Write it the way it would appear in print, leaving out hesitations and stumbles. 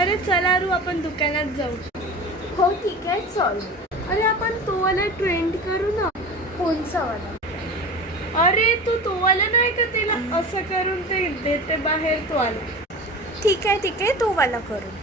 अरे चला रू आपण दुकानात जाऊ. हो ठीक आहे चल. अरे आपण तो वाला ट्रेंड करू ना. कोणचा वाला? अरे तो वाला नाही का, तिला असं करून ते देते बाहेर तो आला. ठीक आहे तो वाला करू.